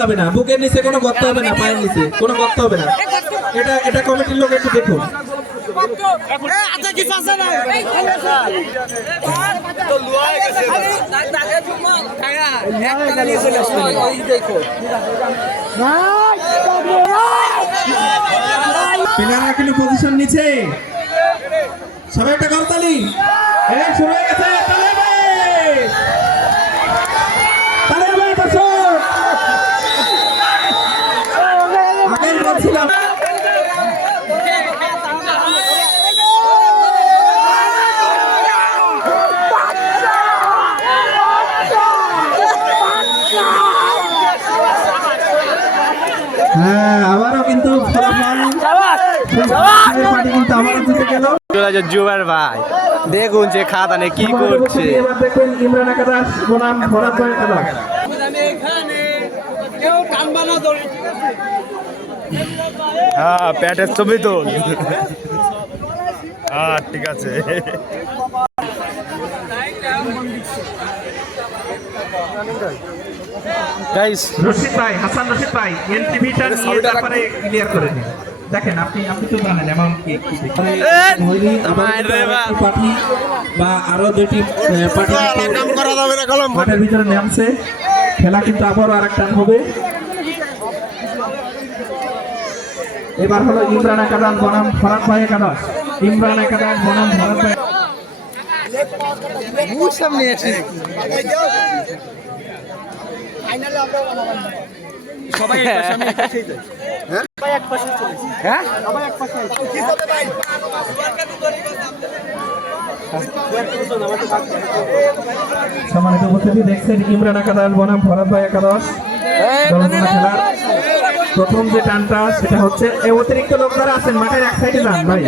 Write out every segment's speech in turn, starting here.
যাবে না, বুকের নিচে কোনো গর্ত হবে না, পায়ের নিচে কোনো গর্ত হবে না। এটা কমিটির লোক একটু দেখুন। প্লেয়াররা কিন্তু পজিশন নিচ্ছে, সবাই একটা করতালি। শুরু হয়ে গেছে, আগেই বলছিলাম হ্যাঁ, আবারও কিন্তু জুবার ভাই দেখুন যে খাদানে কি করছে। দেখবেন ইমরান আকাশ বনাম ভরত ভাই খেলা। হ্যাঁ প্যাটের ছবি তো হ্যাঁ ঠিক আছে। গাইস রশিদ ভাই, হাসান রশিদ ভাই এনটিভিটা নিয়ে তারপরে ক্লিয়ার করে দিন। দেখেন আপনি তো জানেন অ্যামাউন্ট কি পার্টি বা আরো দুটি পার্টি মাঠের ভিতরে নামছে। খেলা কিন্তু আবারও আরেকটা হবে। এবার হলো ইমরান একাদশ বনাম ফরাদ ভাই একাদশ। ইমরান একাদশ বনাম ফরাদ ভাই। সবাই সম্মানিত উপস্থিতি, দেখছেন ইমরান একাদশ বনাম ফরাদ ভাই একাদশ খেলার প্রথম যে টানটা সেটা হচ্ছে অতিরিক্ত লোক যারা আছেন মাঠের এক সাইডে যান ভাই।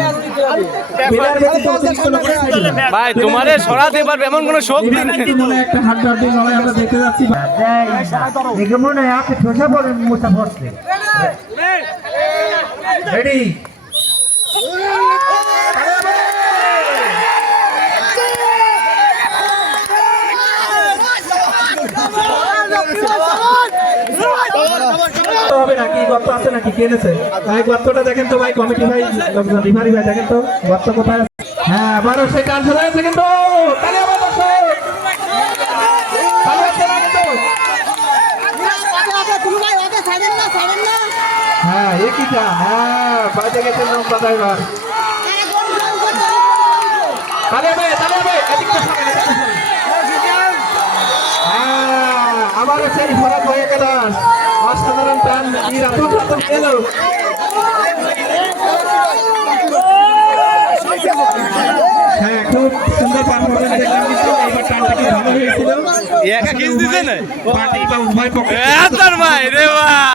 ভাই তোমারে সরাতে পারবে এমন কোনো শক্তি নেই। একটা হাড্ডাহাড্ডি লড়াই আমরা দেখতে যাচ্ছি। দেখে মনে হয় আপনি ঠোসা পড়েন মোটা পড়ছে। রেডি হবে নাকি গর্ত আছে নাকি কেনেছে ভাই? গর্তটা দেখেন তো ভাই, কমিটি ভাই, রিফারি ভাই দেখেন তো গর্ত কোথায় আছে। হ্যাঁ আবারও সে কাজ হয়েছে কিন্তু হ্যাঁ একই কাজ। হ্যাঁ বাজে গেছে নৌকা ড্রাইভার। আবারও সেই ফরাদ ভাই একাদশ অসাধারণ টান গেল। হ্যাঁ খুব সুন্দর পারফরমেন্স দেখলাম, কিন্তু এইবার টানটা কি ভালো হয়েছিল। একা কিস দিছে না পার্টি বা উভয় পক্ষে